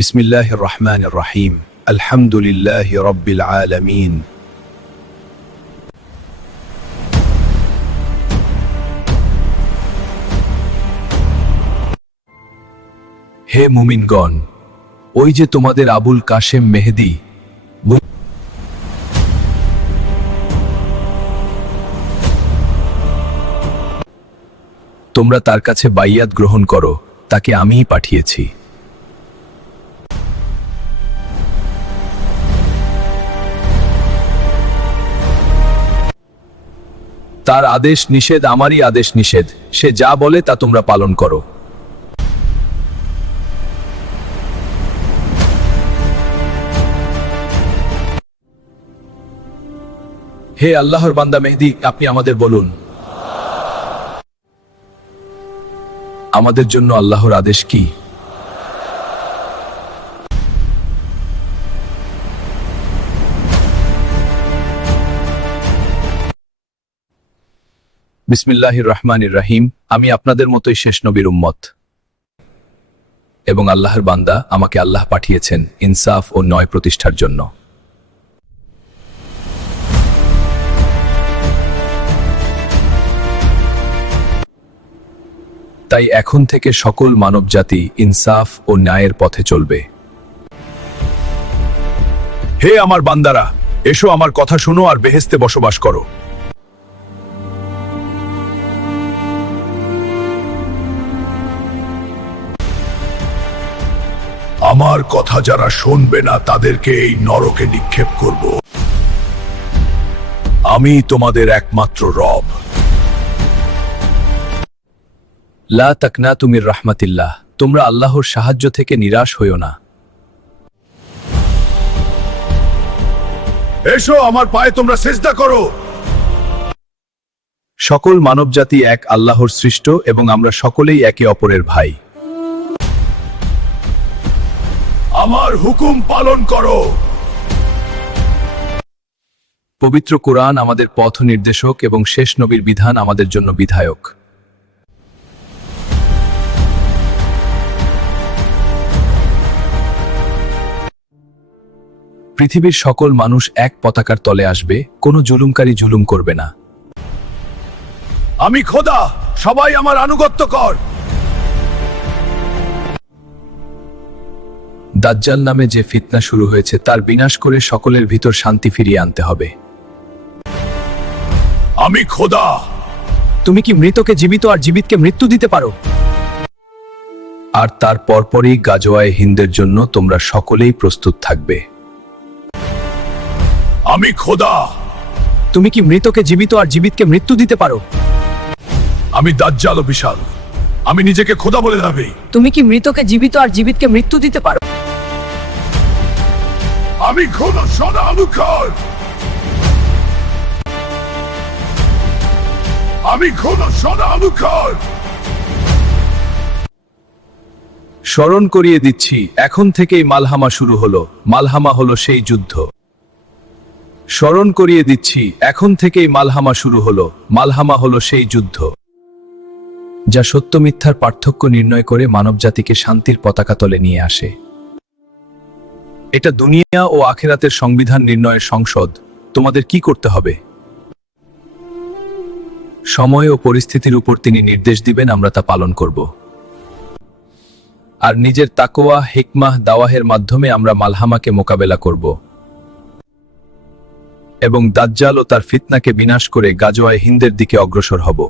বিসমিল্লাহির রহমানির রহিম। আলহামদুলিল্লাহি রাব্বিল আলামিন। হে মুমিনগণ, ওই যে তোমাদের আবুল কাশেম মেহেদী, তোমরা তার কাছে বাইয়াত গ্রহণ করো, তাকে আমিই পাঠিয়েছি। তার আদেশ নিষেধ আমারই আদেশ নিষেধ, সে যা বলে তা তোমরা পালন করো। হে আল্লাহর বান্দা মেহেদী, আপনি আমাদের বলুন, আমাদের জন্য আল্লাহর আদেশ কি? বিসমিল্লাহির রহমানির রহিম। আমি আপনাদের মতোই শেষ নবীর উম্মত এবং আল্লাহর বান্দা। আমাকে আল্লাহ পাঠিয়েছেন ইনসাফ ও ন্যায় প্রতিষ্ঠার জন্য। তাই এখন থেকে সকল মানবজাতি ইনসাফ ও ন্যায়ের পথে চলবে। হে আমার বান্দারা, এসো আমার কথা শোনো আর বেহেশতে বসবাস করো। আমার কথা যারা শুনবে না তাদেরকে এই নরকে নিক্ষেপ করব। আমি তোমাদের একমাত্র রব। লা তাকনাতু মির রাহমাতিল্লাহ, তোমরা আল্লাহর সাহায্য থেকে নিরাশ হইও না। এসো আমার পায়ে তোমরা সিজদা করো। সকল মানবজাতি এক আল্লাহর সৃষ্ট এবং আমরা সকলেই একে অপরের ভাই। আমার হুকুম পালন করো। পবিত্র কোরআন আমাদের পথ নির্দেশক এবং শেষ নবীর বিধান আমাদের জন্য বিধায়ক। পৃথিবীর সকল মানুষ এক পতাকার তলে আসবে, কোনো জুলুমকারী জুলুম করবে না। আমি খোদা, সবাই আমার আনুগত্য কর। দাজ্জাল নামে যে ফিতনা শুরু হয়েছে তার বিনাশ করে সকলের ভিতর শান্তি ফিরিয়ে আনতে হবে। আমি খোদা। তুমি কি মৃতকে জীবিত আর জীবিতকে মৃত্যু দিতে পারো? আর তার পরপরই গাজওয়ায়ে হিন্দের জন্য তোমরা সকলেই প্রস্তুত থাকবে। আমি খোদা। তুমি কি মৃতকে জীবিত আর জীবিতকে মৃত্যু দিতে পারো? আমি দাজ্জাল ও বিশাল, আমি নিজেকে খোদা বলে দাবি। তুমি কি মৃতকে জীবিত আর জীবিতকে মৃত্যু দিতে পারো? আমি খোদা সদা অনুকর। আমি খোদা সদা অনুকর। স্মরণ করিয়ে দিচ্ছি, এখন থেকেই মালহামা শুরু হলো। মালহামা হলো সেই যুদ্ধ। স্মরণ করিয়ে দিচ্ছি, এখন থেকেই মালহামা শুরু হলো। মালহামা হলো সেই যুদ্ধ যা সত্য মিথ্যার পার্থক্য নির্ণয় করে মানবজাতিকে শান্তির পতাকা তলে নিয়ে আসে। এটা দুনিয়া ও আখিরাতের সংবিধান নির্ণয়ের সংসদ। তোমাদের কি করতে হবে? সময় ও পরিস্থিতির উপর তিনি নির্দেশ দিবেন, আমরা তা পালন করব। আর নিজের তাকওয়া, হিকমাহ, দাওয়াহের মাধ্যমে আমরা মালহামাকে মোকাবেলা করব এবং দাজ্জাল ও তার ফিতনাকে বিনাশ করে গাজওয়ায়ে হিন্দের দিকে অগ্রসর হব।